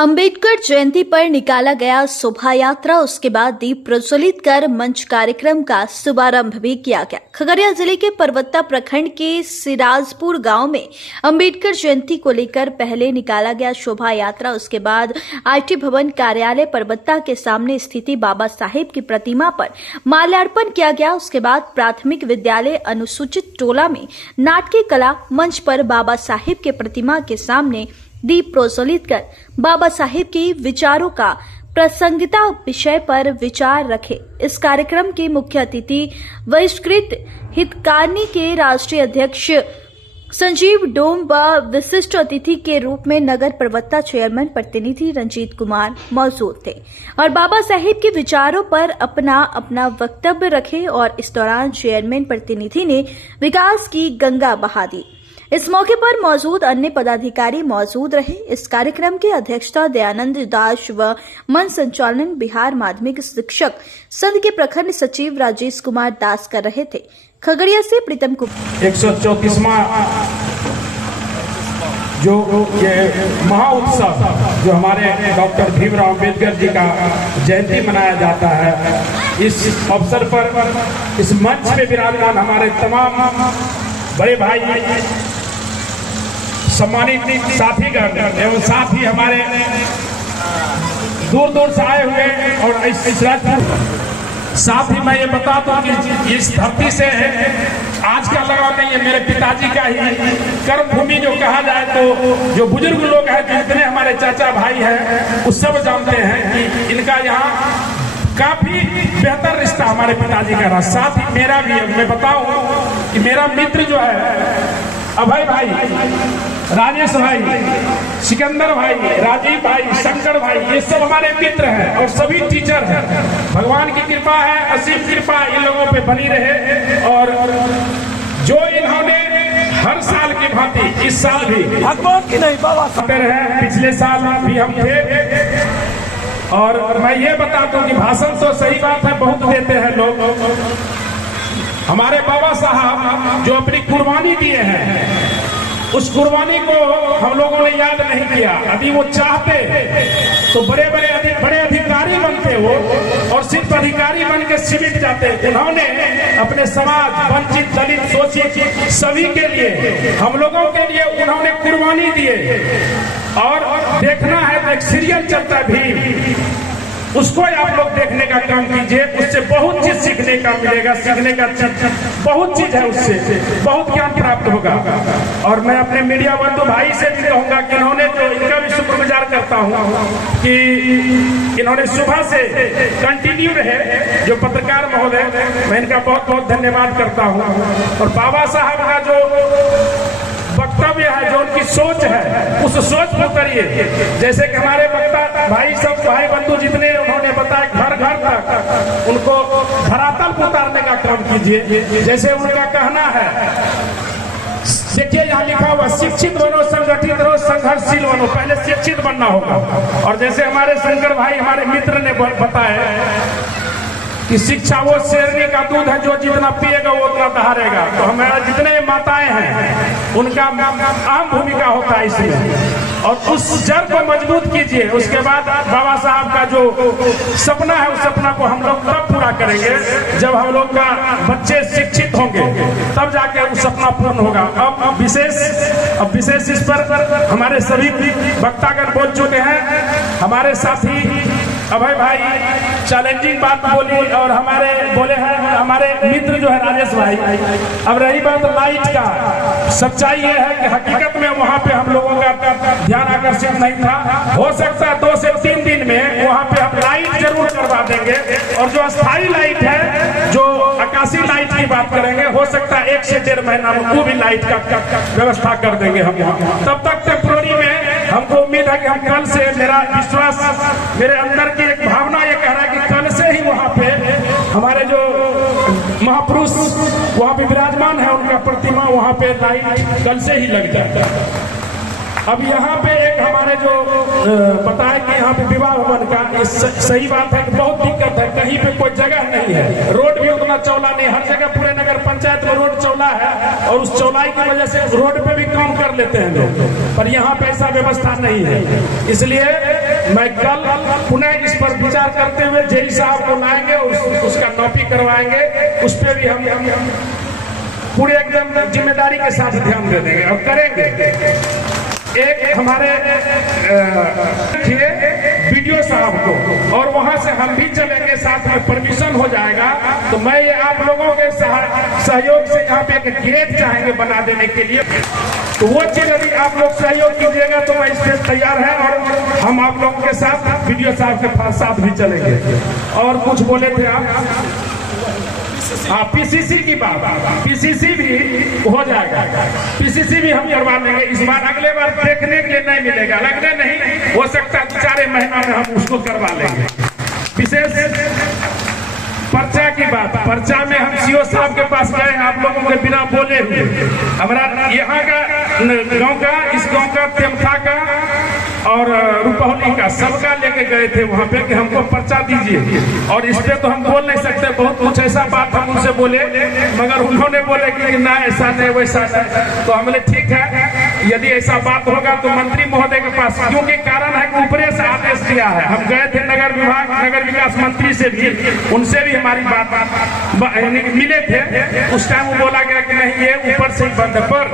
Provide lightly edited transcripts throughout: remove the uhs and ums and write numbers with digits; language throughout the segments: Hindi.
अंबेडकर जयंती पर निकाला गया शोभा यात्रा, उसके बाद दीप प्रज्वलित कर मंच कार्यक्रम का शुभारंभ भी किया गया। खगड़िया जिले के परबत्ता प्रखंड के सिराजपुर गांव में अंबेडकर जयंती को लेकर पहले निकाला गया शोभा यात्रा, उसके बाद आईटी भवन कार्यालय परबत्ता के सामने स्थिति बाबा साहेब की प्रतिमा पर माल्यार्पण किया गया। उसके बाद प्राथमिक विद्यालय अनुसूचित टोला में नाटकीय कला मंच पर बाबा साहेब के प्रतिमा के सामने दीप प्रज्वलित कर बाबा साहेब के विचारों का प्रासंगिकता विषय पर विचार रखे। इस कार्यक्रम के मुख्य अतिथि बहिष्कृत हितकारिणी के राष्ट्रीय अध्यक्ष संजीव डोम व विशिष्ट अतिथि के रूप में नगर परबत्ता चेयरमैन प्रतिनिधि रंजीत कुमार मौजूद थे और बाबा साहेब के विचारों पर अपना वक्तव्य रखे। और इस दौरान चेयरमैन प्रतिनिधि ने विकास की गंगा बहा दी। इस मौके पर मौजूद अन्य पदाधिकारी मौजूद रहे। इस कार्यक्रम की अध्यक्षता दयानंद दास व मंच संचालन बिहार माध्यमिक शिक्षक संघ के प्रखंड सचिव राजेश कुमार दास कर रहे थे। खगड़िया से प्रीतम कुमार। 134वां जो ये महाउत्सव जो हमारे डॉक्टर भीमराव अम्बेडकर जी का जयंती मनाया जाता है, इस अवसर पर इस मंच पे विराजमान हमारे तमाम बड़े भाई, सम्मानित साथीगण एवं साथ ही हमारे दूर दूर से आए हुए और इस साथ ही मैं ये बता दूं कि इस धरती से आज का लगाव नहीं है, मेरे पिताजी का ही कर्म भूमि जो कहा जाए तो जो बुजुर्ग लोग हैं, जितने हमारे चाचा भाई हैं, वो सब जानते हैं कि इनका यहाँ काफी बेहतर रिश्ता हमारे पिताजी का रहा। साथ ही मेरा भी, मैं बताऊं कि मेरा मित्र जो है अभय भाई, राजेश भाई, सिकंदर भाई, राजीव भाई, शंकर भाई, ये सब हमारे मित्र हैं और सभी टीचर हैं। भगवान की कृपा है, असीम कृपा इन लोगों पे बनी रहे। और जो इन्होंने हर साल की भांति इस साल भी भगवान की नहीं बाबा रहे, पिछले साल भी हम थे। और मैं ये बता दूं कि भाषण तो सही बात है, बहुत देते हैं लोग। हमारे बाबा साहब जो अपनी कुर्बानी दिए हैं, उस कुर्बानी को हम लोगों ने याद नहीं किया। यदि वो चाहते तो बड़े अधिकारी बनते वो, और सिर्फ अधिकारी बन के सिमट जाते। उन्होंने अपने समाज, वंचित, दलित, शोषित सभी के लिए, हम लोगों के लिए उन्होंने कुर्बानी दिए। और देखना है तो एक सीरियल चलता भी, उसको आप लोग देखने का काम कीजिए, उससे बहुत चीज सीखने का मिलेगा, सीखने का बहुत चीज है, उससे बहुत ज्ञान प्राप्त होगा। और मैं अपने मीडिया बंधु भाई से भी कहूंगा कि इन्होंने जो, इनका भी शुक्रगुजार करता हूं कि इन्होंने सुबह से कंटिन्यू रहे, जो पत्रकार महोदय, मैं इनका बहुत बहुत धन्यवाद करता हूं। और बाबा साहब का जो वक्तव्य है, जो उनकी सोच है, उस सोच को करिए। जैसे कि हमारे वक्ता भाई, सब भाई बंधु जितने, उन्होंने बताया घर घर तक उनको धरातल को उतारने का काम कीजिए। जैसे उनका कहना है, देखिए यहाँ लिखा हुआ, शिक्षित बनो, संगठित रहो, संघर्षशील बनो। पहले शिक्षित बनना होगा। और जैसे हमारे शंकर भाई, हमारे मित्र ने बताया कि शिक्षा वो शेरनी का दूध है, जो जितना पिएगा वो उतना दहाड़ेगा। तो हमारा जितने माताएं हैं, उनका अहम भूमिका होता है इसमें। और उस जड़ को मजबूत कीजिए। उसके बाद बाबा साहब का जो सपना है, उस सपना को हम लोग तब पूरा करेंगे जब हम लोग का बच्चे शिक्षित होंगे, तब जाके वो सपना पूर्ण होगा। अब विशेष इस पर हमारे सभी वक्तागण बोल चुके हैं। हमारे साथी अभय भाई चैलेंजिंग बात बोली और हमारे बोले हैं हमारे मित्र जो है राजेश भाई। अब रही बात लाइट का, सच्चाई ये है कि हकीकत में वहाँ पे हम लोगों का ध्यान आकर्षित नहीं था। हो सकता है 2 से 3 दिन में वहाँ पे हम लाइट जरूर करवा देंगे। और जो अस्थायी लाइट है, जो आकाशीय लाइट की बात करेंगे, हो सकता है 1 से 1.5 महीना में वो भी लाइट का व्यवस्था कर देंगे हम यहाँ। तब तक टेम्पोररी में हमको उम्मीद है कि हम कल से, मेरा विश्वास, मेरे अंदर की एक भावना ये कह रहा है कि कल से ही वहाँ पे हमारे जो महापुरुष वहाँ पे विराजमान है, उनका प्रतिमा वहाँ पे लाइट कल से ही लग जाता है। अब यहाँ पे एक हमारे जो बताया कि यहाँ पे विवाह भवन का, सही बात है कि बहुत दिक्कत है, कहीं पे कोई जगह नहीं है, रोड भी उतना चौड़ा नहीं। हर जगह पूरे नगर पंचायत में रोड चौड़ा है और उस चौड़ाई की वजह से रोड पे भी काम कर लेते हैं लोग, पर यहाँ पे ऐसा व्यवस्था नहीं है। इसलिए मैं कल पुनः इस पर विचार करते हुए जेई साहब को लाएंगे और उसका कॉपी करवाएंगे। उस पर भी हम पूरे एकदम जिम्मेदारी के साथ ध्यान दे देंगे और करेंगे। एक हमारे वीडियो साहब को और वहां से हम भी चलेंगे, साथ में परमिशन हो जाएगा तो मैं ये आप लोगों के सहयोग से यहाँ पे एक गेट चाहेंगे बना देने के लिए। तो वो चीज यदि आप लोग सहयोग कीजिएगा तो मैं इस पे तैयार है और हम आप लोगों के साथ वीडियो साहब के साथ भी चलेंगे। और कुछ बोले थे आप? हाँ, पीसीसी की बात, पीसीसी भी हो जाएगा, पीसीसी भी हम करवा लेंगे इस बार। अगले बार देखने के लिए नहीं मिलेगा, लगने नहीं हो सकता 4 महीना में हम उसको करवा लेंगे। विशेष पर्चा की बात, पर्चा में हम सीओ साहब के पास गए, आप लोगों के बिना बोले हुए हमारा यहाँ का गांव का, इस गांव का, तेमथा का और रुपौली का सबका लेके गए थे वहां पे कि हमको पर्चा दीजिए। और इस पे तो हम बोल नहीं सकते, बहुत कुछ ऐसा बात हम उनसे बोले, मगर उन्होंने बोले कि ना ऐसा नहीं वैसा नहीं। तो हम बोले ठीक है, यदि ऐसा बात होगा तो मंत्री महोदय के पास, क्योंकि कारण है कि ऊपरे से आदेश दिया है। हम गए थे नगर विभाग, नगर विकास मंत्री से भी, उनसे भी हमारी बात मिले थे। उस टाइम वो बोला गया कि नहीं ये ऊपर से ही बंद है। पर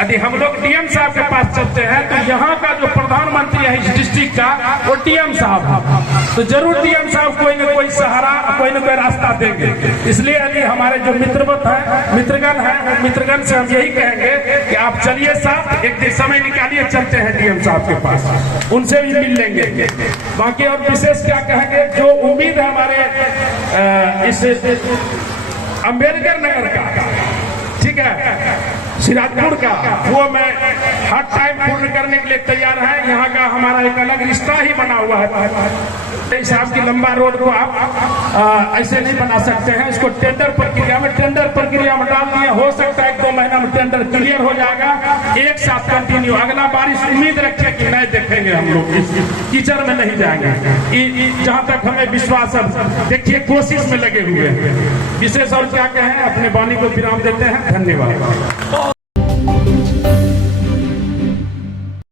यदि हम लोग डीएम साहब के पास चलते हैं तो यहाँ का जो प्रधानमंत्री है इस डिस्ट्रिक्ट का वो डीएम साहब है, तो जरूर डीएम साहब कोई न कोई सहारा, कोई न कोई रास्ता देंगे। इसलिए यदि हमारे जो मित्रवत है, मित्रगण है, मित्रगण से हम यही कहेंगे कि आप चलिए साहब, एक दिन समय निकालिए, चलते हैं डीएम साहब के पास, उनसे भी मिल लेंगे। बाकी और विशेष क्या कहेंगे, जो उम्मीद है हमारे इस अम्बेडकर नगर का, ठीक है, सिराजपुर का, वो मैं हर टाइम पूर्ण करने के लिए तैयार है। यहाँ का हमारा एक अलग रिश्ता ही बना हुआ है। हिसाब की लंबा रोड को आप ऐसे नहीं बना सकते हैं। इसको टेंडर प्रक्रिया में डाल दिए, हो सकता है 1-2 महीना में टेंडर क्लियर हो जाएगा। एक साथ कंटिन्यू, अगला बारिश उम्मीद रखिए कि नहीं देखेंगे हम लोग, इस कीचड़ में नहीं जाएंगे। जहाँ तक हमें विश्वास है, देखिए कोशिश में लगे हुए हैं। विशेष और क्या कहें, अपने वाणी को विराम देते हैं। धन्यवाद।